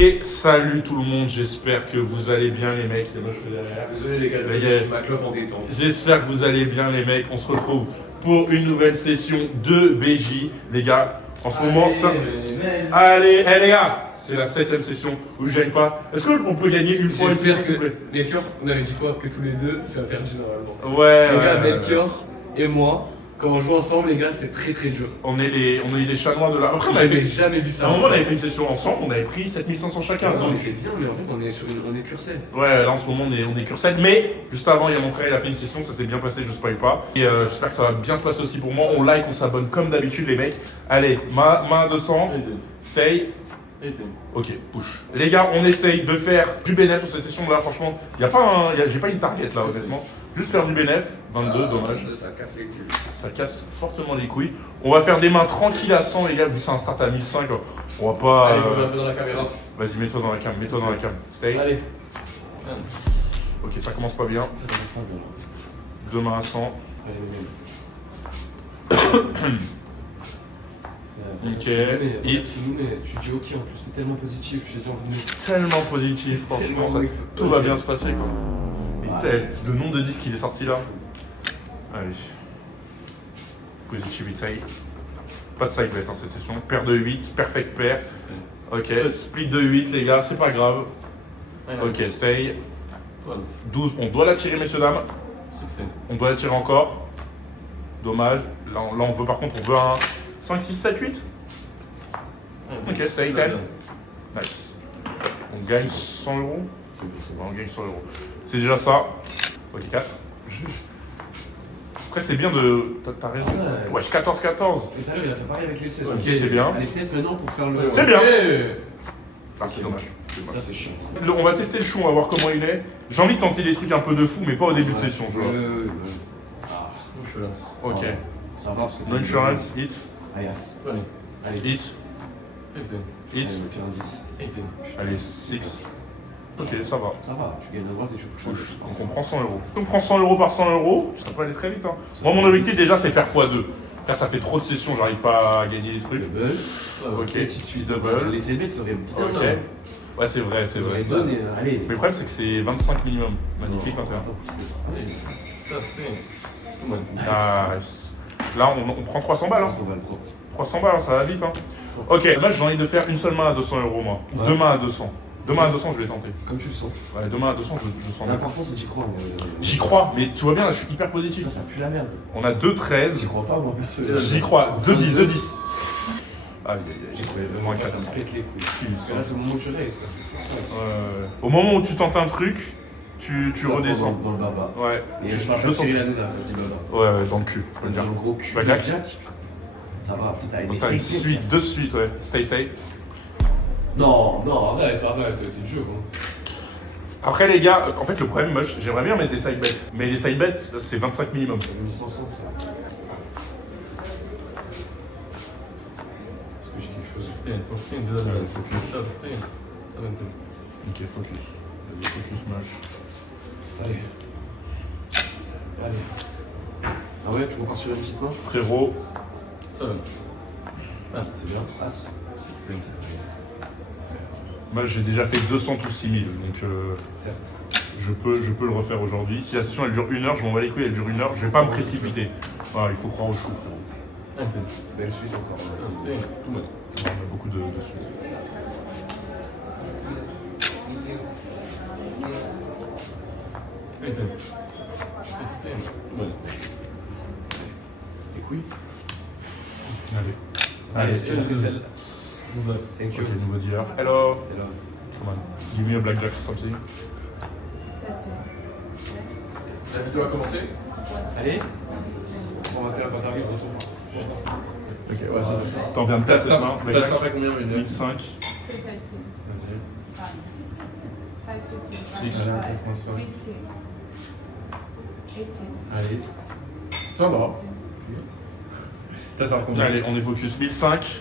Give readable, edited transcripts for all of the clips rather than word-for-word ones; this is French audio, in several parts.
Et salut tout le monde, j'espère que vous allez bien les mecs. Moi je fais derrière. Désolé les gars, Les gars, ma clope en détente. J'espère que vous allez bien les mecs. On se retrouve pour une nouvelle session de BJ. Les gars, en ce moment ça... Allez, les gars, c'est la 7ème session où je gagne pas. Est-ce qu'on peut gagner une fois une session, s'il vous plaît? Melchior, on avait dit quoi? Que tous les deux, c'est interdit normalement. Ouais. Les gars, Melchior et moi, quand on joue ensemble, les gars, c'est très très dur. On est les chats noirs de la... Après, Je n'avais jamais vu ça. À un moment, on avait fait une session ensemble, on avait pris 7500 chacun. Non, donc... mais c'est bien, mais en fait, on est pur 7. Ouais, là en ce moment, on est cursed. Mais juste avant, il y a mon frère, il a fait une session, ça s'est bien passé, je spoil pas. Et j'espère que ça va bien se passer aussi pour moi. On like, on s'abonne comme d'habitude, les mecs. Allez, main à 200. Stay. Ok, push. Les gars, on essaye de faire du bénéf sur cette session-là. Franchement, j'ai pas une target là, honnêtement. Juste faire du bénéf. 22, dommage. Ça casse les couilles. Ça casse fortement les couilles. On va faire des mains tranquilles à 100, les gars, vu que c'est un start à 1005. On va pas. Allez, je remets un peu dans la caméra. Vas-y, mets-toi dans la cam, Stay. Allez. Ok, ça commence pas bien. Ça commence pas bien. Deux mains à 100. Allez, Ok, hit. Tu dis ok, en plus t'es tellement positif, j'ai dit envie de... Tellement positif, franchement, ça, tout va bien se passer quoi. Le nombre de disques qu'il est sorti là. Allez. Positivité. Pas de side bet dans cette session. Paire de 8, perfect pair. Ok, split de 8 les gars, c'est pas grave. Ok, stay. 12, on doit la tirer messieurs dames. On doit la tirer encore. Dommage. Là on veut par contre, on veut un 5, 6, 7, 8. Ok, stay 10. Nice. On gagne 100 euros. On gagne 100 euros. C'est déjà ça. Ok, 4. Après, c'est bien de. T'as raison. Ouais, 14-14. Et tout à l'heure, il a fait pareil avec les 16. Ok, c'est bien. Les 7 maintenant pour faire le. C'est bien. Okay. Ah, c'est dommage. Ça, c'est chiant. On va tester le chou, on va voir comment il est. J'ai envie de tenter des trucs un peu de fou, mais pas au début de session, je vois. Ah, insurance. Ok. Ça va parce que. No insurance, hit. Alias. Allez, Hit. Hit. Allez, le pire indice. Allez, 6. Ok, ça va. Ça va, tu gagnes à droite et tu Push. pushes. Donc on prend 100 euros. On prend 100 euros par 100 euros, ça peut aller très vite. Hein. Moi, mon objectif déjà, c'est faire x2. Là, ça fait trop de sessions, j'arrive pas à gagner des trucs. Double. Ok, Petite suite double. Les CB seraient bien. Ok. Ouais, c'est vrai, c'est vrai. Donné, allez. Mais le problème, c'est que c'est 25 minimum. Magnifique, 21. Nice. Là, on prend 300 balles. Hein. 300 balles, ça va vite. Hein. Ok, là, j'ai envie de faire une seule main à 200 euros, moi. Ou deux mains à 200. Deux mains à 200, je vais tenter. Comme tu le sens. Ouais, deux mains à 200, je sens bien. L'important, c'est d'y croire. J'y crois, mais tu vois bien, là, je suis hyper positif. Ça pue la merde. On a 2-13. J'y crois pas, moi, perso. J'y crois. 2-10, 2-10. Aïe, J'y croyais moins vraiment, 4. ça me pète les couilles. Parce que là, c'est le moment où tu raises, c'est toujours ça. Au moment où tu tentes un truc, tu redescends. Dans le baba. Ouais. Et je parle pas de Cyril Hanouna, je dis baba. Ouais, dans le cul. Dans le gros cul. Blackjack. Jack. Ça va, putain, il est T'as une suite, deux suites, ouais. Stay. Non, arrête, t'es le jeu, quoi. Après, les gars, en fait, le problème, moi, j'aimerais bien mettre des side bets. Mais les side bets, c'est 25 minimum. T'as mis 100, ça. Est-ce que j'ai quelque chose? Ok, focus. Focus moche. Allez. Ah ouais, tu repars sur une petite main? Frérot. C'est bien. As. Moi, j'ai déjà fait 200 tous 6000, donc Certes. je peux le refaire aujourd'hui. Si la session elle dure 1 heure, je m'en bats les couilles, elle dure 1 heure, je vais pas me précipiter. Voilà, il faut croire au chou. Belle suite encore. On a beaucoup de suites. Tes couilles? Allez, celle. Thank you. Ok, nouveau dealer. Hello. Come on. Give me a blackjack or something. La vidéo a commencé? Allez. On va quand t'arrives, retourne. Ok, ouais, ça. T'en viens de tasser la main. T'as après combien? 1005. 6. Allez. Ça va. Allez, on est focus 1005.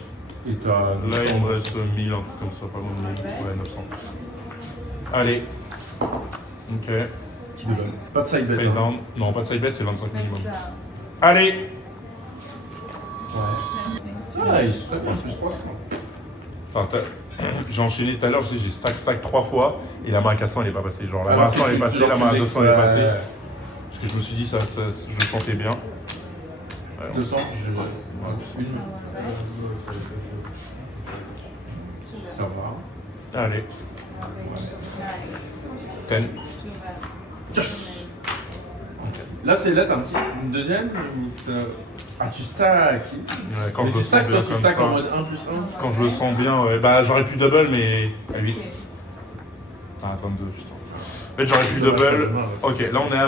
Et t'as là, il me reste 1000, un truc comme ça, pas loin de 1000. Ouais, 900. Allez. Ok. Qui donne? Pas de side bet. Face down. Non, pas de side bet, c'est 25 minimum. Allez. Ouais. Nice. T'as quoi? Plus 3, Enfin, J'ai enchaîné tout à l'heure, j'ai stack 3 fois et la main à 400 elle est pas passée. Genre la main à Alors 100 elle est que passée, genre, la main à tu 200 elle est passée. ouais. Parce que je me suis dit, ça, je le sentais bien. Ouais, 200, une. Ça va. Allez, 10. Là, t'as une deuxième ou ah, tu stack. Ouais, quand Mais je tu le sens stack, bien toi, tu comme stack en ça. mode 1 plus 1. Quand je le sens bien, ouais. Bah j'aurais pu double mais à 8. Ah, 22, putain. En fait, j'aurais pu double. Ok, là on est à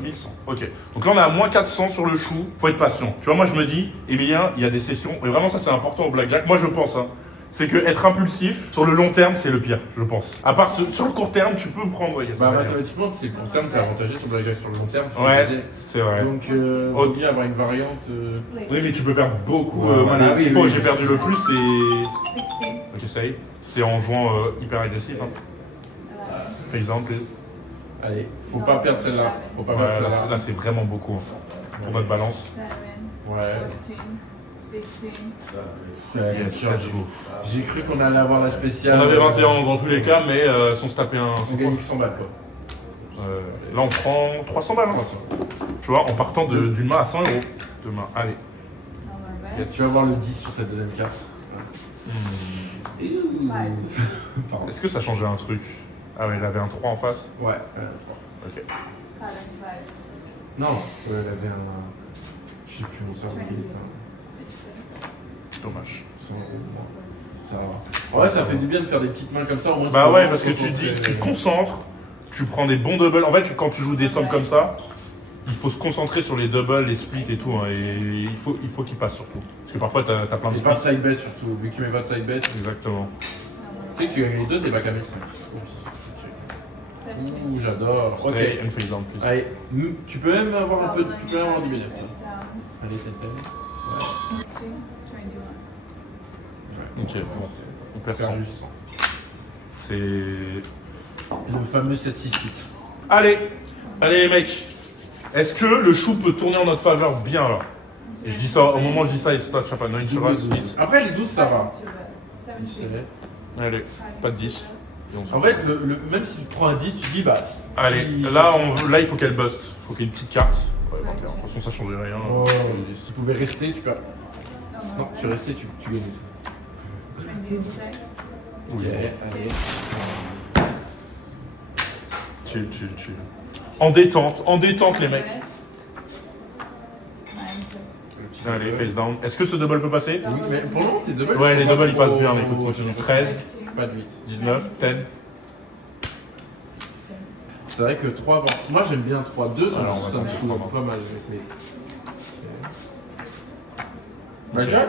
1100. Ok. Donc là on est à moins 400 sur le chou. Faut être patient. Tu vois, moi je me dis, Emilien, il y a des sessions. Et vraiment, ça c'est important au blackjack. Moi je pense, hein. C'est que être impulsif, sur le long terme, c'est le pire, je pense. À part sur le court terme, tu peux prendre. Ouais, ça Bah, va bien. mathématiquement, c'est le court terme, t'es avantagé sur le blackjack sur le long terme. tu Ouais, peux c'est vrai. Donc, vaut mieux avoir une variante. Oui, mais tu peux perdre beaucoup. Voilà, Moi, les oui, fois où oui, j'ai oui. perdu le plus, c'est. Ok, ça y est. C'est en jouant hyper agressif. Hein. Face down, please. Allez, faut pas perdre celle-là. Faut pas perdre Là, celle-là. là, c'est vraiment beaucoup hein, pour notre balance. Ouais. Yes, sûr, let's go. J'ai cru qu'on allait avoir la spéciale. On avait 21 dans tous les cas, mais sans se taper un. On gagne que 100 balles, quoi. Là, on prend 300 balles. Hein. Tu vois, en partant d'une main à 100 euros. De main. Allez. Yes. Tu vas voir le 10 sur cette deuxième carte. Pardon. Est-ce que ça changeait un truc? Ah ouais, il avait un 3 en face. Ouais, 3. Ok. Non, elle avait un. Je sais plus, mon cerveau qui était. Dommage. 100 euros, moi. Ça va. Ouais, ça fait du bien de faire des petites mains comme ça. Au moins, Bah tu peux ouais, parce que concentrer. tu te concentres, tu prends des bons doubles. En fait, quand tu joues des sommes comme ça, il faut se concentrer sur les doubles, les splits et tout. Hein, et il faut qu'ils passent surtout. Parce que parfois, t'as plein de Et pas de splits. side bet surtout, vu que tu mets pas de side bet. Exactement. Tu sais que tu gagnes les deux, t'es pas qu'à 1500. Ouh, j'adore. Ok. Stay and face down plus. Allez, tu peux même avoir un peu de. Tu peux avoir 10 minutes. Allez, t'es Ok, bon. On perd 100. juste. C'est. Le fameux 7-6-8. Allez, les mecs. Est-ce que le chou peut tourner en notre faveur bien là? Et je dis ça, au moment où je dis ça, il se passe pas. Non, insurance, split. Après, les 12, ça va. Allez, pas de 10. En fait, même si tu prends un 10, tu dis bah. Allez, si- là il faut qu'elle buste. Il faut qu'il y ait une petite carte. Ouais, 21. De toute façon, ça changeait rien. Oh, si tu pouvais rester, tu peux. Non, tu restais, tu gagnais. Oui. Yeah, allez. Chill. En détente les mecs. Allez, face down. Est-ce que ce double peut passer? Oui, mais pour le moment, tes doubles. Ouais, les sont pas doubles ils passent trop- bien, mais il faut continuer. 13, Pas de 8. 19, 10. C'est vrai que 3, bon, moi j'aime bien 3, 2, ça Alors, on va me tenter saoule 3. pas mal avec les. Blackjack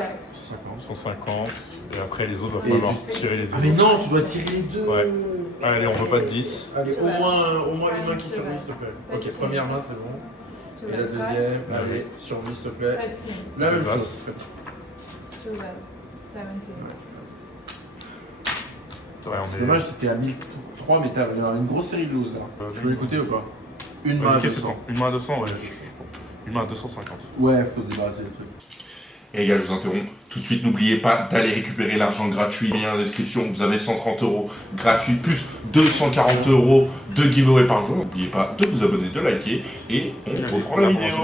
150. Et après, les autres, va Et falloir tu- tirer les deux. Ah mais non, tu dois tirer les deux. Ouais. Allez, on veut pas de 10. Allez, au moins une main qui survit, s'il te plaît. Ok, première main, c'est bon. Et la deuxième, allez, survie, s'il te plaît. La même Passe. chose. Ouais, on C'est est. dommage, t'étais à 1003, mais t'as une grosse série de lose là. Tu veux écouter ou pas? Une main à Qu'est-ce que 200. c'est? Une main à 200, ouais. Une main à 250. Ouais, faut se débarrasser des trucs. Et les gars, je vous interromps tout de suite. N'oubliez pas d'aller récupérer l'argent gratuit. Lien dans la description, vous avez 130 € gratuit, plus 240 € de giveaway par jour. N'oubliez pas de vous abonner, de liker, et on reprend la vidéo.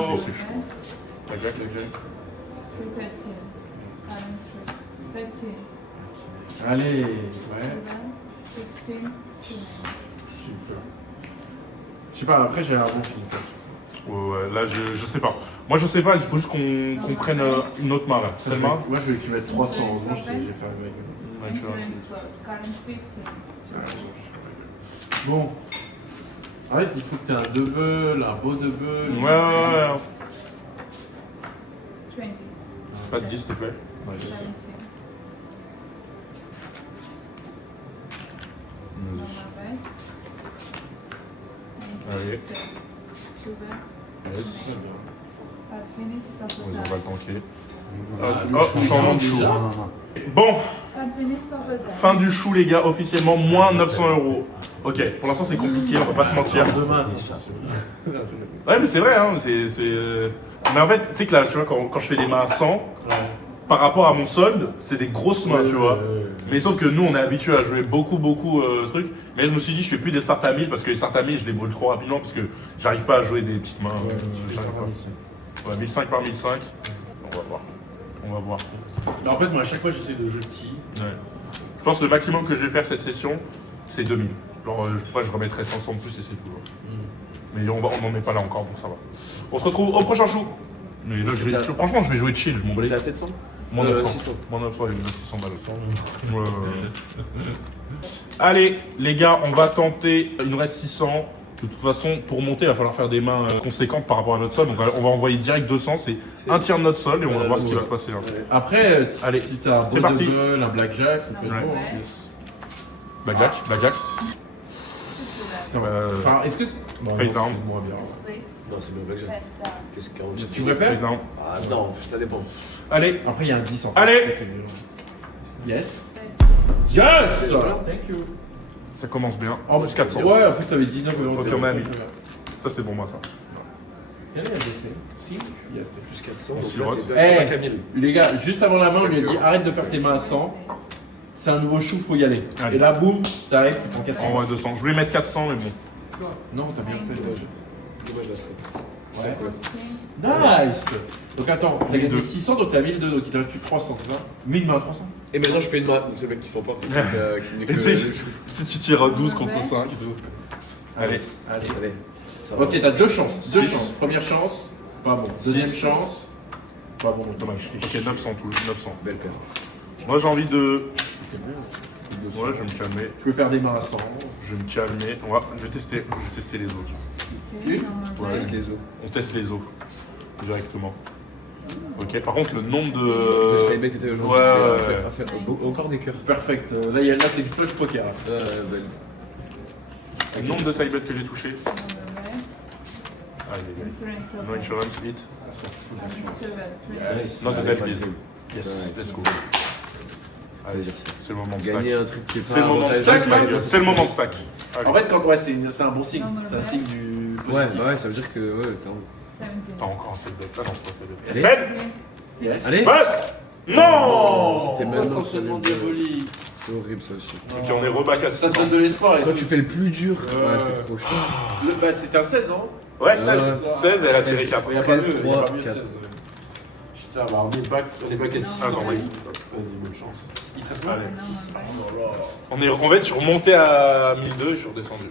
Allez, ouais. Je sais pas, après j'ai un bon film. Ouais, là, je sais pas. Moi, je sais pas, il faut juste qu'on prenne une autre main là. Cette main. Moi je veux que tu mettes 300 euros, j'ai fait un mec. Bon. En fait, il faut que tu aies un double, un beau double. Ouais. Pas de 10, s'il te plaît. Allez. Yes. On va le tanker. Oh, changement de chou. Bon, fin du chou, les gars, officiellement moins 900 €. Ok, pour l'instant c'est compliqué, on va pas se mentir. Demain, c'est ça. Ouais, mais c'est vrai, hein, Mais en fait, tu sais que là, tu vois, quand je fais des mains à 100, par rapport à mon solde, c'est des grosses mains, tu vois. Mais sauf que nous, on est habitué à jouer beaucoup trucs. Mais je me suis dit, je fais plus des starts à 1000 parce que les starts à 1000, je les brûle trop rapidement parce que j'arrive pas à jouer des petites mains. J'arrive pas. Ouais, 1005 par 1005. On va voir. On va voir. Bah, en fait, moi, à chaque fois, j'essaie de jouer petit. Ouais. Je pense que le maximum que je vais faire cette session, c'est 2000. Genre, je remettrai 500 de plus et c'est tout. Mais on n'en est pas là encore, donc ça va. On se retrouve au prochain show. Mais là, franchement, je vais jouer chill, je m'en bats. T'es à 700 Moins 900. 600. Moins 900 avec 600 balles. Allez, les gars, on va tenter. Il nous reste 600. De toute façon, pour monter, il va falloir faire des mains conséquentes par rapport à notre sol. Donc, on va envoyer direct 200. C'est un tiers de notre sol et on va voir ce qui va se passer. Hein. Après, allez, si t'as un c'est parti. double, un blackjack, ça peut être bon. Blackjack. Enfin, est-ce que c'est. Bon, Face down. Moi bien. Non, c'est bien blackjack. Qu'est-ce que 40? Tu préfères? Non. Ah non, ça dépend. Allez. Après, il y a un 10 en fait. Allez. Yes. Yes. Thank you. Ça commence bien. En plus 400. Ouais, après ça avait 19 euros. Ok, on a mis. Ça, c'était pour moi, ça. Quel est la DC? Si. Yes. Plus 400. On Donc s'y là, rote. t'es back à Eh, 1000. les gars, juste avant la main, on lui a dit arrête de faire tes mains à 100. C'est un nouveau chou, faut y aller. Allez. Et là, boum, t'arrives, tu prends 400. En vrai, 200. Je voulais mettre 400, mais bon. Non, t'as bien fait. Dommage la straight. Ouais. Nice. Donc attends, t'as gagné 1002. 600, donc t'as 1002, donc il te reste plus 300, c'est ça 1000 mains à 300. Et maintenant, je fais une main de ce mec qui s'emporte et qui n'est Et tu que sais, le chou. si tu tires 12 contre 5, allez. Allez. Allez. Ça va. Ok, t'as deux chances. Deux Six. chances. Première chance, pas bon. Deuxième chance, pas bon. Dommage. Ok, 900 toujours, 900. Belle paire. Moi, j'ai envie de. Ok, bien. Ouais, je vais me calmer. Tu peux faire des mains à 100. Je vais me calmer. Je vais tester les os. On teste les os. On teste les os. Directement. Ok, par contre, le nombre Le de. side bet que t'as aujourd'hui, Ouais, c'est encore des cœurs. Perfect. Là, c'est une flush poker. Belle. Le nombre de side bets que j'ai touché. Allez, no insurance hit. Not the dead, please. Yes, let's go. Allez, c'est le moment de stack. Gagner un truc qui est pas C'est le moment de stack, avantageux. là. C'est le moment de stack. Allez. En fait, quand ouais, c'est un bon signe. C'est un signe du Ouais, positif. bah ouais, ça veut dire que. Ouais, clairement. T'as encore un side bet. Ah non, c'est pas Allez. side bet. Yes. Allez. Passe. Non. C'était maintenant Potentiellement diabolique. C'est horrible ça aussi. Ok, on est reback à Ça te 600. donne de l'espoir. et Toi, tout. tu fais le plus dur. Ouais, c'est trop chiant. Bah, c'était un 16, non Ouais, 16. Ouais. 16, elle a tiré 4. Il y a pas mieux, 13, il y a pas 3, mieux 4. 16. Putain, bah on est back à 600. Ah non, oui. Vas-y, bonne chance. Il te reste quoi Allez. 600. Oh là là. On va être remonté à 1002 et je suis redescendu.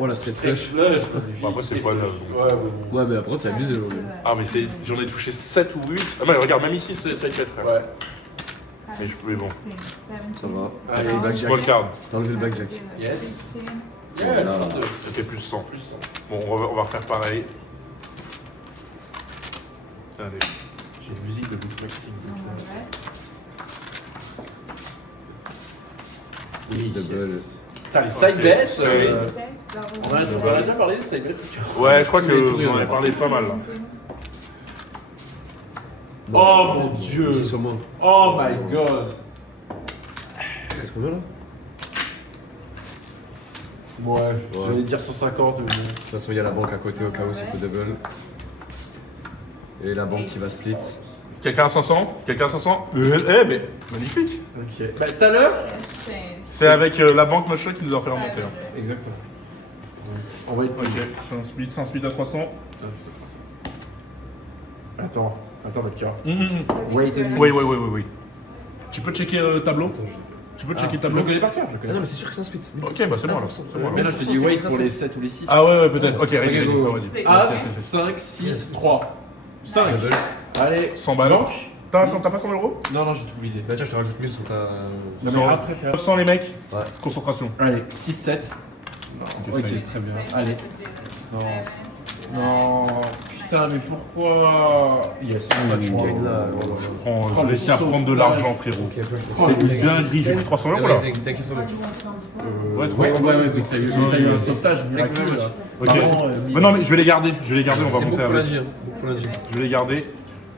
Oh la straight flush. Bon, après, c'est pas là. Ouais, Ouais, mais après, c'est abusé aujourd'hui. Ah, mais j'en ai touché 7 ou 8. Ah, mais regarde, même ici, c'est 4. ouais. Mais je pouvais, bon. Ça va. Allez, Allez, backjack. Small card. T'as enlevé le backjack. Yes. Voilà. Yes. C'était plus 100. Plus 100. Bon, on va refaire pareil. Allez. J'ai une musique de Luke Maxime. Oui, Double. T'as les side bets. Ok. On a déjà parlé de side bets. Ouais, je crois Tous que les vous tours, en avez parlé pas mal là. Oh mon dieu. C'est sur moi. Oh my god. Qu'est-ce qu'on a là? Ouais, j'allais dire 150, mais bon. De toute façon, il y a la banque à côté au cas où c'est que double. Et la banque qui va split. Quelqu'un à 500? Quelqu'un à 500? Eh, mais magnifique! Ok. Bah, tout à l'heure. C'est avec la banque machin qui nous a fait remonter. Hein. Exactement. On va être. Ok, 5 speed à 300. Attends, notre cœur. Oui. Tu peux checker le tableau? Tu peux checker le Je tableau? le connais par cœur, je le Ah connais. non, mais c'est sûr que c'est un split. Ok, bah c'est moi là. C'est moi Mais là. là, je te dis wait pour les 7 ou les 6. Ah ouais, peut-être. Ok, réglé, go, go. vas-y. As, 5, 6, 3. 5. Double. Allez. 100 balles. Banque. T'as pas 100 euros? Non, j'ai tout vidé. Bah tiens, je te rajoute 1000 sur ta. Non, mais 100. après, faire. 900 les mecs. Ouais. Concentration. Allez, 6, 7. Ok, très bien. Allez. Non. Putain, mais pourquoi? Yes, on va gagne là. Je vais essayer à prendre de l'argent, frérot. C'est une dinguerie. J'ai pris 300 euros là. T'inquiète sur le Ouais, Ouais, mais t'as eu un sauvetage miraculeux là. Ok. Vraiment, Mais non, mais je vais les garder. On va C'est monter beaucoup pour avec. lundi. Beaucoup pour lundi. Je vais les garder.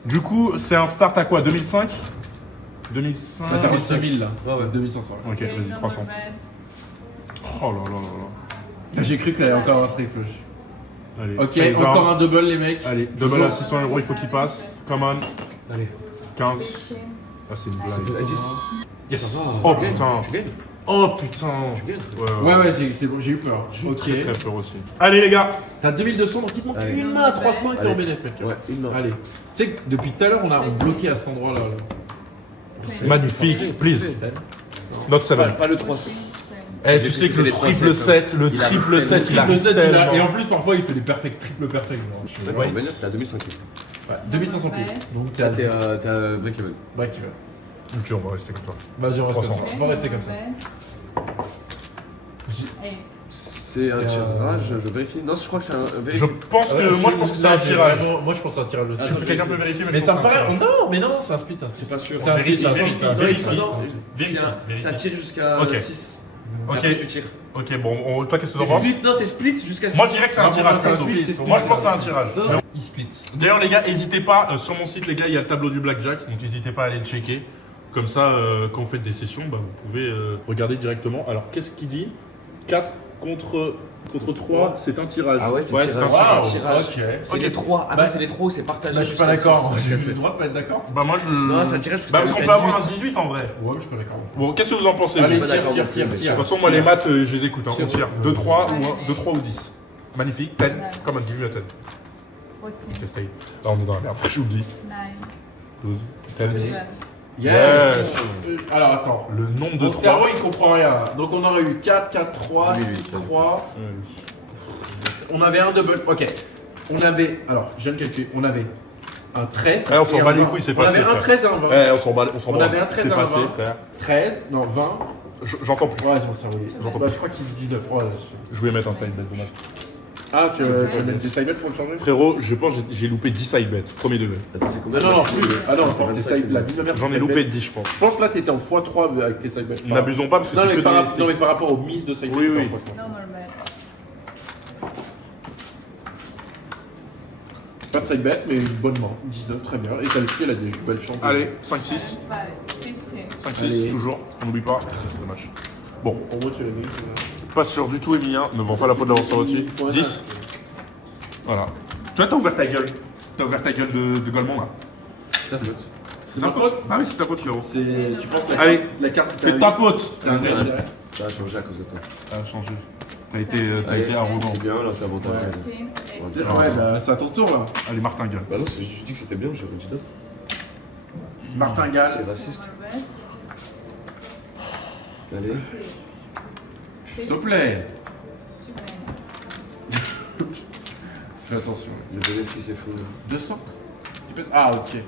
Du coup, c'est un start à quoi? 2005? 2005. Là, t'as mis 5000 là. Ouais, ouais. 2500. Ok, vas-y, 300. Oh là là là là. Là, j'ai cru qu'il y avait encore un straight flush. Allez. Ok, face down. encore un double les mecs. Allez, double à 600 euros, il faut qu'il passe. Come on. Allez. 15. Ah, c'est une blague. À 10. Yes. Ça va, Oh tu gagnes, putain. Tu gagnes. Oh putain. Tu gagnes. Ouais, c'est bon, j'ai eu peur. J'ai Ok. très peur aussi. Allez les gars. T'as 2200, donc il te manque Allez. une main à 300 et t'es en Allez. bénéfice, mec. Ouais, une main. Allez. Tu sais que depuis tout à l'heure, on a bloqué à cet endroit-là. Magnifique, please. Not Pas, 7. pas le 300. Eh, tu sais que le les triple 7, le Il a triple 7, il Le arrive 7, tellement. et en plus, parfois, il fait des perfects, triple perfect. D'accord, ben t'es à 2500. Ouais, 2500 pieds. Donc t'es Là, à t'es à break-even. Bah, qui va. Ok, on va rester comme ça. Vas-y, on reste 300. comme ça. On va rester comme ça. C'est un tirage, je vérifie. Non, je crois que c'est un Je vérifie. pense que, moi je pense que c'est un tirage. Moi, je pense que c'est un tirage aussi. Quelqu'un peut vérifier, Mais je ça pense me que c'est un paraît. tirage. Non, mais non, c'est un split. C'est pas sûr. C'est un split, c'est un split. Vérifie, c'est un vérifie. split. Non, Vérifie, vérifie. ça tire jusqu'à Ok. 6. Ok, Après, tu tires. ok, bon, toi qu'est-ce que tu en C'est penses? split, non, c'est split jusqu'à 6. Moi je dirais que c'est un tirage, c'est un perso. split, c'est split. Moi je pense que c'est un tirage. Non. Il split. D'ailleurs les gars, n'hésitez pas, sur mon site les gars, il y a le tableau du blackjack, donc n'hésitez pas à aller le checker. Comme ça, quand vous faites des sessions, bah, vous pouvez regarder directement. Alors qu'est-ce qu'il dit? 4 contre 3, c'est un tirage. Ah ouais, c'est un tirage. tirage. Tirage. Ok. C'est Ok. les 3. Ah Bah, bah, c'est les 3 où c'est partagé. Là, je suis pas jusqu'à d'accord. 6, J'ai jusqu'à le 7. droit de pas être d'accord. Bah moi je... Non, c'est un tirage Bah parce qu'on peut avoir un 18 en vrai. Ouais, je suis pas d'accord. Bon, qu'est-ce que vous en pensez Allez, vous pas d'accord tire. non plus, mais De tire. toute façon, moi les maths, je les écoute, hein. On Tire. tire 2, 3 ou 10. Magnifique, 10, come on, give me a 10. Ok, stay. Là on est dans la merde, je vous le dis. 12, 10. Yes. Alors, attends. Le nombre de Mon 3. cerveau, il comprend rien. Donc, on aurait eu 4, 4, 3, 6, 3. On avait un double. Ok. On avait. Alors, je viens de calculer. On avait un 13. Ouais, on s'en et un bat les 20. couilles, c'est On passé. avait un frère. 13 et un 20. Ouais, on s'en bat. On avait un 13 C'est à un passé, 20. frère. 13, non, 20. J'entends plus. Ouais, mon cerveau. J'entends Bah, pas. je crois qu'il dit 19. Ouais, Je voulais mettre un side bet, dommage. Ah, tu veux mettre des side bets pour le changer? Frérot, je pense que j'ai loupé 10 side bets, premier degré. Attends, c'est combien Non, non, c'est- plus. Ah non, c'est tes 25, side- la vie de ma mère. J'en tes ai side loupé bets. 10, je pense. Je pense que là, t'étais en x3 avec tes side bets. N'abusons pas parce que Non, c'est mais que par des... rapport- non, mais par rapport aux mises de side Oui, bets. oui. t'es en x3. Pas de side bet, mais une bonne main. 19, très bien. Et celle-ci, elle a des belles chances. Allez, 5-6. 5-6, Allez. toujours. On n'oublie pas. Dommage. Bon, En gros, tu l'as vu. pas sûr du tout, Emilien. Ne vends pas la peau de l'avance entier. 10. Voilà. Tu vois, t'as ouvert ta gueule. T'as ouvert ta gueule de Golemont, là. Ça flotte. C'est ta faute? Ah oui, c'est ta faute, frérot. Tu penses que Allez. la carte C'est ta faute. c'était un Ouais. gars direct? Ça a changé à cause de toi. Ça a changé. T'as été Allez, arrogant. c'est bien, là, c'est avantageux. Ouais, bah c'est à ton tour là. Allez, martingale. Bah non, c'est juste dit que c'était bien, j'aurais dit d'autres. T'es Martingale. raciste. Allez. S'il te plaît. Fais attention. Le bénéfice est fou. 200 Ah, ok.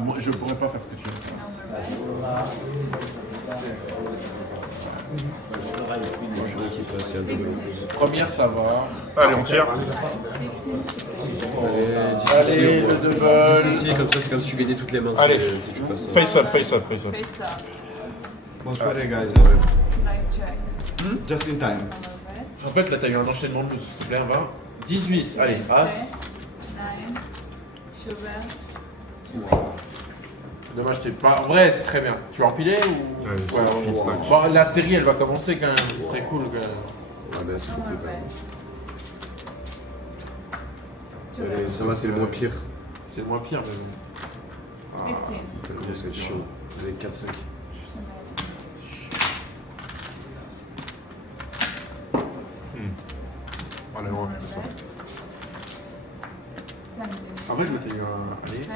Moi, je pourrais pas faire ce que tu veux faire. Moi, je suis inquiet, toi, s'il y a le double en plus. Première, ça va. Allez, on tire. Allez, le double. Si, si, comme ça, c'est comme si tu gagnais toutes les mains. Allez. Si tu passes ça. Face up, face up, face up. Most Friday, guys. Just in time. En fait, là, t'as eu un enchaînement de plus. S'il te plaît, 20. 18. Allez, As. Dommage, t'es pas. En vrai, c'est très bien. Tu vas empiler ou. Ouais, c'est on bon, va. stack. Bon, la série, elle va commencer quand même. C'est très cool. Quand même. Ouais, mais c'est cool, quand même. Allez, ça va, c'est le moins pire. C'est le moins pire, mais bon. Ça commence à être chaud. Vous avez 4-5. Allez, ouais, c'est ça. En vrai, je m'étais eu un. Allez.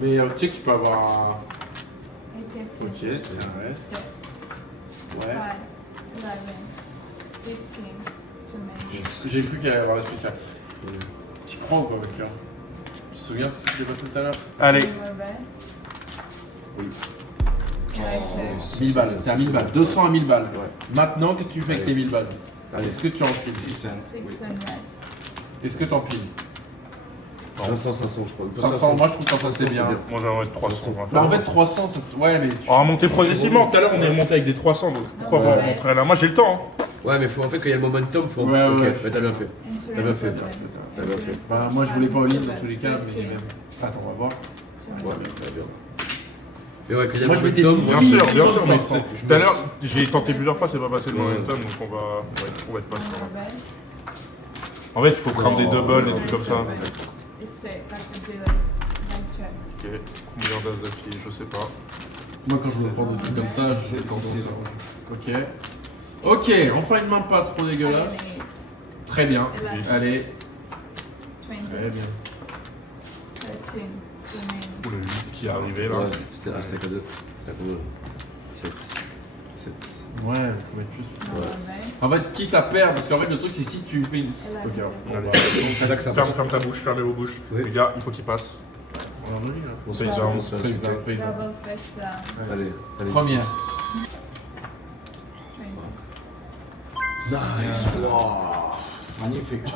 Mais tu sais que tu peux avoir un. Ok, c'est un reste. Ouais. J'ai cru qu'il allait y avoir la spéciale. Tu crois ou pas, votre cœur? Tu te souviens de ce qui s'est passé tout à l'heure? Allez. Oui. 1000 balles, t'es à 1000 balles, 200 à 1000 balles. Ouais. Maintenant, qu'est-ce que tu fais avec tes 1000 balles? Allez. Est-ce que tu empiles? Est-ce que tu empiles? 500, 500, je crois. 500, moi je trouve que 500 c'est bien. Moi j'aimerais 300. Bah en fait 300, ça, ouais mais tu... On va monter progressivement. Tout à l'heure on est monté avec des 300, donc pourquoi pas montrer là? Moi j'ai le temps. Hein. Ouais, mais faut en fait, quand il y a le momentum, faut. Ouais, ok, ouais. mais t'as bien fait. T'as bien fait. T'as bien fait. Bah moi je voulais pas all-in dans tous les cas, mais même... Attends, on va voir. Ouais, très bien. Mais ouais, quand il y a Moi, le je m'étais momentum, dit- Bien moi, sûr, bien sûr. Mais 500. tout à l'heure j'ai tenté plusieurs fois, c'est pas passé le Ouais. momentum, donc on va être patient. En fait il faut prendre des doubles, des trucs comme ça. Ok, combien d'as d'affilée, je sais pas. Moi, quand je veux prendre des trucs comme ça, je sais quand c'est. Ok. Ok, enfin une main pas trop dégueulasse. Très bien. Allez. Très bien. Ou le 8 qui est arrivé là. Ouais, c'était un stack à 2. 7. 7. Ouais, faut mettre plus. En fait, quitte à perdre, parce qu'en fait, le truc, c'est si tu fais une. Ok, alors. Allez. C'est là que ça Ferme, marche. ferme ta bouche, fermez vos bouches. Oui. Les gars, il faut qu'ils passent. On l'a remis, là. On se Face fait down. on se fait insulter. Face down. Double face down. Allez, allez. Première. 20. Nice. Magnifique.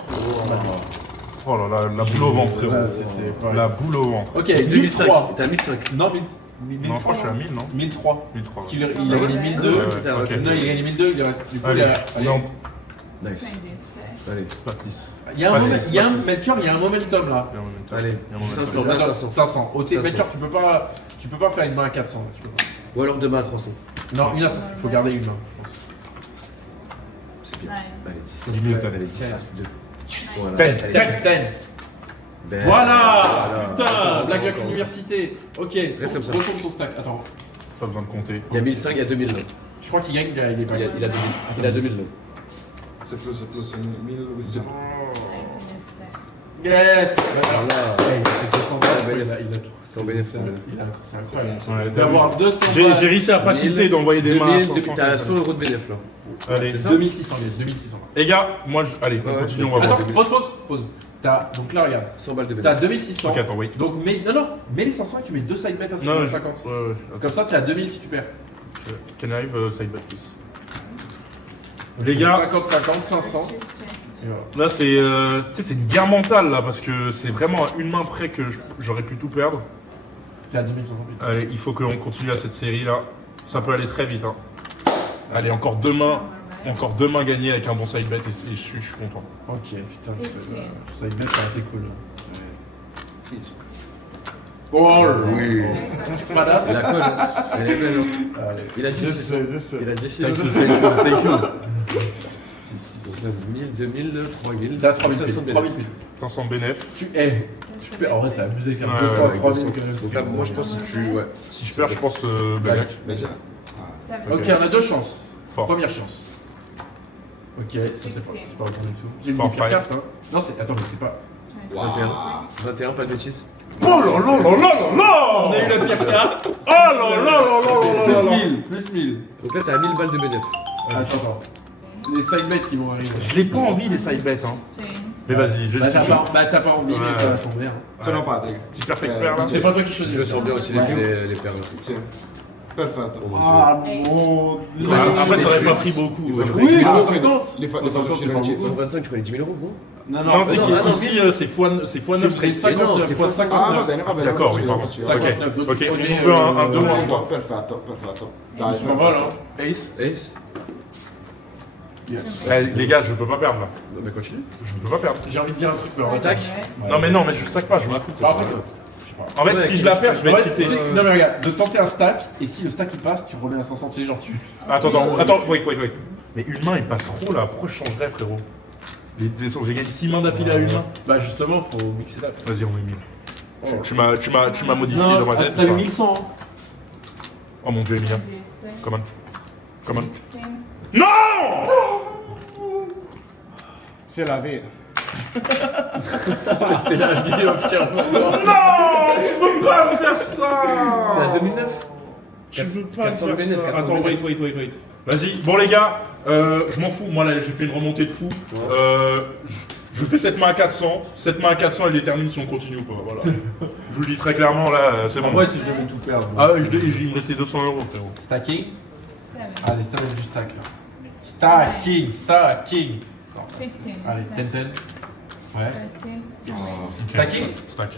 Oh là là, la boule au ventre, frérot. Là, c'était pas- La boule au ventre. Ok, 2005. 1003. T'es à 1005. Non, Non, je crois que je suis à 1000, non 1003. 1003. Parce qu'il a gagné 1002. Ouais, Putain, ok. ok. Non, il a gagné 1002, il reste. Du coup, il Allez, a. Allez. non, Nice. 20 Allez. pas 10. Il y a un Pas moment- dix, il y a pas un dix. Melchior, il y a un momentum là. Il y a un momentum. Allez. Il y a un momentum. 500. Là, 500. 500. Au 500. Melchior, tu peux pas faire une main à 400. Tu peux pas. Ou alors 2 mains à 300. Non, une à 500. Il faut garder une main, je pense. C'est bien. Nine. Allez, 10. 10 minutes, Allez, 10. As 2. 10, Voilà. 10, Allez. 10. Ben, Voilà. voilà. Putain, Blackjack Encore. Université. Ok, Reste comme ça. retourne ton stack. Attends, Pas besoin de compter. Il y a 1005, il y a 2000 là. je crois qu'il gagne, il est pas. Il a 2000. Il a 2000 là. C'est plus. 1800. 19 stack. Yes. Voilà. Hey, c'est 200 balles, Ouais, il a tout. c'est en bénéfice. C'est incroyable. Ouais, D'avoir 200 J'ai balles. réussi à pas tilter d'envoyer des mains à 500. T'as 100 euros de bénéfice là. Allez. C'est ça 2600 balles, 2600 balles. Les gars, moi, allez, on Ouais, continue, ouais. on va voir. Attends, pause. Donc là, regarde. 100 balles de T'as bénéfice. 2600. Ok, attends, wait. Donc, mets les 500 et tu mets 2 side bets à Non, 50. ouais. Comme ça, t'es à 2000 si tu perds. Can I have side bet, please? Les gars, 50-50, 500. Et voilà. là, c'est tu sais, c'est une guerre mentale, là, parce que c'est vraiment à une main près que j'aurais pu tout perdre. T'es à 2500 bits. Allez, il faut qu'on continue à cette série, là. Ça peut aller très vite, hein. Allez, encore 2 mains. Encore 2 mains gagnées avec un bon side bet et je suis content. Ok, putain, 15. side bet, ça a été cool. 6. Oh là Oui. Badass. Il a quoi là? Elle est belle. Hein. Allez. Il a 10. Je sais. Il a 10. Thank you. Donc là, 1000, 2000, 3000. T'as 3000 500 piles. 3000 piles. 500 bénéf. Tu perds. En vrai, c'est abusé faire Ouais, 200 ouais, à 3000 quand même. Donc là, moi je pense que tu. Ouais. Si je perds, je pense Black. Déjà. Ok, on a 2 chances. Fort. Première chance. Ok, ça c'est pas bon du tout. J'ai Fort une pire five. carte, hein. Non, c'est. Attends, mais c'est pas. 21. 21, pas de bêtises. Oh là là là là là là! On a eu la pire carte. Oh là là là là là là là! Plus 1000. Donc là, t'as 1000 balles de bénéfice. Attends. Les side bets ils vont arriver. Je l'ai pas envie les side bets, hein. Mais vas-y, je Bah dis t'as pas envie, mais Ouais. ça va changer. Hein. Sono Patrick. Petit perfect pair là. C'est pas toi qui choisis. Je le sens bien aussi les perles. Sì. Perfetto. Oh mon Ah, Dieu. mon Dieu. Ouais, après, ça aurait pas pris beaucoup. Il faut jouer. Oui, il Ah, faut 50. les Faut faire 50, uscire c'est il chip. En 25, tu connais 10 000 euros, gros. Non, Non, c'est non, non, qu'ici c'est x9 c'est straight. 59 c'est fois fois 59. Ah, va bene, va bene. D'accord, oui, faccio, pardon. faccio. 59, donc Ok, tu on connais, veut un 2 mois. Perfetto, perfetto, perfetto. Dai, Je m'en va là. Ace. Ace. Yes. Eh, les gars, je peux pas perdre là. Non, mais continue. Je peux pas perdre. J'ai envie de dire un truc. Stack. Non, mais non, mais je stack pas, je m'en fous. Bah, en fait, En fait, si je la perds, je vais ouais, être tilté. non mais regarde, de tenter un stack, et si le stack il passe, tu remets à 500, tu sais, genre tu... Attends, wait. Mais une main, il passe trop là. Pourquoi je changerais, frérot? J'ai gagné 6 mains d'affilée à une main. Bah justement, faut mixer là. Vas-y, on met 1000. Oh. Tu m'as modifié dans ma tête. t'avais ou pas 1100 hein. Oh mon dieu, Emilia. Come on. Non! C'est la vie. C'est la vie au pire moment. Non! Tu peux pas me faire ça! C'est à 2009. Tu veux pas me 400 faire bénéf, ça. 400 Attends, bénéf. wait. Vas-y, bon les gars, je m'en fous. Moi là, j'ai fait une remontée de fou. Je fais cette main à 400. Cette main à 400, elle détermine si on continue ou pas. Voilà. Je vous le dis très clairement là, c'est bon. En vrai, tu devais tout perdre. Ah ouais, il me restait 200 €, frérot. Stacking. 7. Allez, stacking du stack là. Stacking. Non. 15. Allez, 10. Ouais. 13. Stacking. Stack.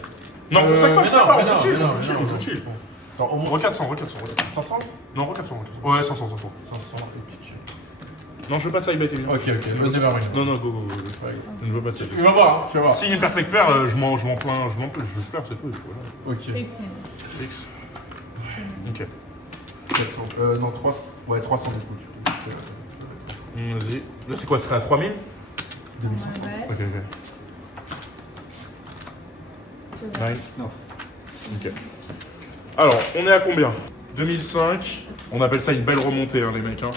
Non, je stack pas, je stack pas, mais je non, chill, mais non, je chill, mais non. je chill. Attends, au moins Re 400. 500. Non, re 400. Ouais, 500. 500, et puis Non, je veux pas de side bet, Emilia. Ok, never mind. Non, go. Je ne veux pas de side bet. Tu vas voir, hein, tu vas voir. Si il y a une perfect pair, je m'en plains, je perds, c'est tout. Voilà. Ok. 15. Fixe. Ok. 400. Non, 300. Ouais, 300 du coup. Vas-y. Là, c'est quoi? Ce serait à 3000? 2500. Ok. Ouais. Nine. No. Ok. Alors, on est à combien? 2005. On appelle ça une belle remontée, hein, les mecs. Hein.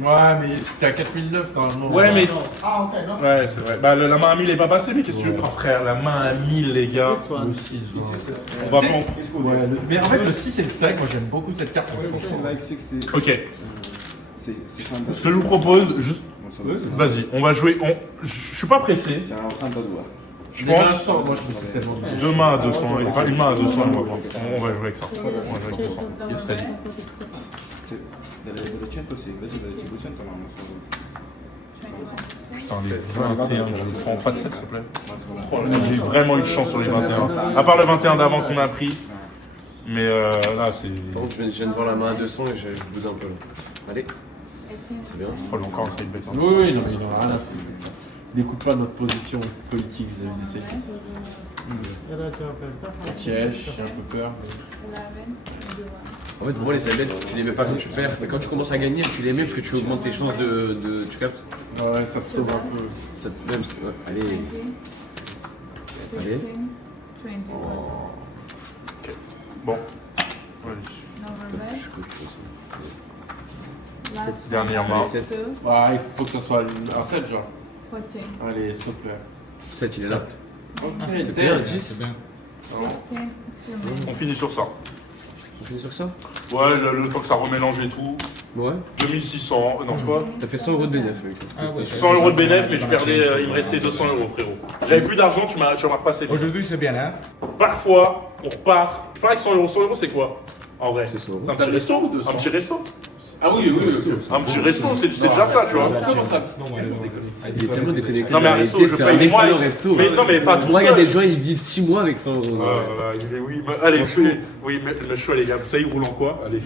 Ouais, mais t'es à 4009 normalement. Ouais, mais. Ah, ok, non. Ouais, c'est vrai. Bah, la main à 1000 est pas passée, mais qu'est-ce que tu veux, grand frère? La main à 1000, les gars. This one. Le 6, On va prendre. Ouais, mais en fait, le 6 et le 5, moi j'aime beaucoup cette carte. Like 60. Ok. C'est Ce que je vous propose, juste. Vas-y, on va jouer. Je suis pas pressé. Je Les mains à pense. 100, moi je trouve que c'est tellement bien. Deux mains à 200, enfin une main à 200, on va voir. On va jouer avec ça. On va jouer avec 200. Yes, ready. Putain, les 21, je prends pas de 7, s'il te plaît. Oh là, j'ai vraiment eu de chance sur les 21. À part le 21 d'avant qu'on a pris. Mais là, c'est. Par contre, je viens de voir la main à 200 et je bouge un peu là. Allez, c'est bien. Oh, encore un side bet. Hein. Oui, oui, non, mais il en a rien à foutre. N'écoute pas notre position politique vis-à-vis des CFS. Cash, j'ai un peu peur. En fait, pour moi, les sidebets, tu les mets pas quand tu perds. Mais quand tu commences à gagner, tu les mets parce que tu augmentes tes chances de. Tu captes? Ouais, ça te sauve un peu. Ça te même. Ouais. Allez. Allez. Bon. Dernière main. Allez, 7. Ouais, il faut que ça soit un 7 genre. Allez, s'il te plaît. 7, il est là. Ok, C'est bien, 10. On finit sur ça. On finit sur ça? Ouais, le temps que ça remélange et tout. Ouais. 2600. Non, c'est quoi? T'as fait 100 € de bénéf, mec. 100 € de bénéf, mais je perdais, il me restait 200 €, frérot. J'avais plus d'argent, tu m'as repassé. Aujourd'hui, c'est bien, hein? Parfois, on repart. Pas avec 100 €. 100 €, c'est quoi? En vrai, C'est 100 €. un petit resto. Un petit resto. Ah oui, oui, oui. Un petit resto, c'est déjà ça, tu vois. Il est tellement déconnecté. Non, mais un La resto, réalité, je c'est paye un excellent moi. resto. Mais non, mais pas tout Moi, il y a seul. des gens, ils vivent 6 mois avec 100 €. Oui, allez, oui, mais le choix, les gars. Ça, il roule en quoi? Allez.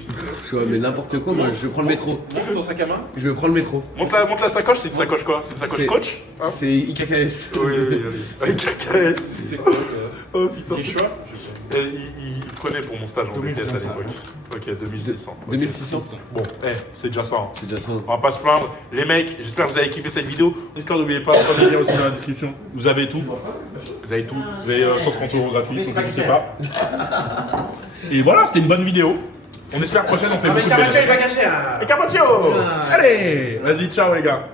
Je vois, mais n'importe quoi, moi, je prends le métro. Monte ton sac à main. Je vais prendre le métro. Monte la sacoche, c'est une sacoche quoi? C'est une sacoche C'est- coach? Hein? C'est IKKS. Oui, avec KKS. C'est quoi Oh putain. Petit choix Il prenait pour mon stage en BTS à 2500. l'époque. Ok, 2600. Ok. 2600. Bon, c'est déjà ça. Hein. C'est déjà ça. On va pas se plaindre. Les mecs, j'espère que vous avez kiffé cette vidéo. Discord, n'oubliez pas, 3 liens aussi dans la description. Vous avez tout. Vous avez tout. Vous avez 130 € gratuits, donc n'hésitez pas. Et voilà, c'était une bonne vidéo. On espère que prochaine, on fait Ah, mais beaucoup de Camacho, il belles- va cacher un. Et Carpaccio. Allez, vas-y, ciao les gars.